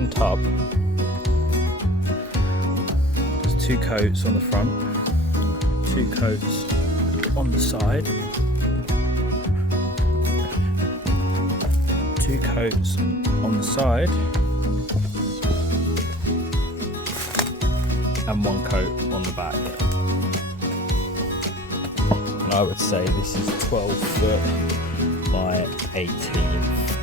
one tub. There's 2 coats on the front, 2 coats on the side, 2 coats on the side, and 1 coat on the back. And I would say this is 12 foot by 18.